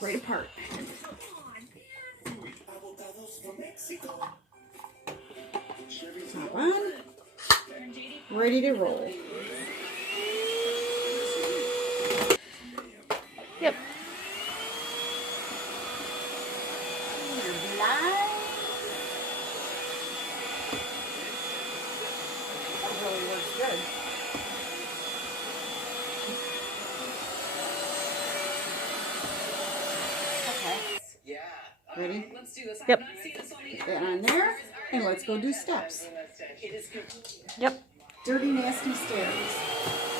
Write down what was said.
Right apart. Hop on. Ready to roll. Yep. That really works good. Okay. Ready? Yep. Put that on there. And let's go do steps. Yep. Dirty Nasty Stairs.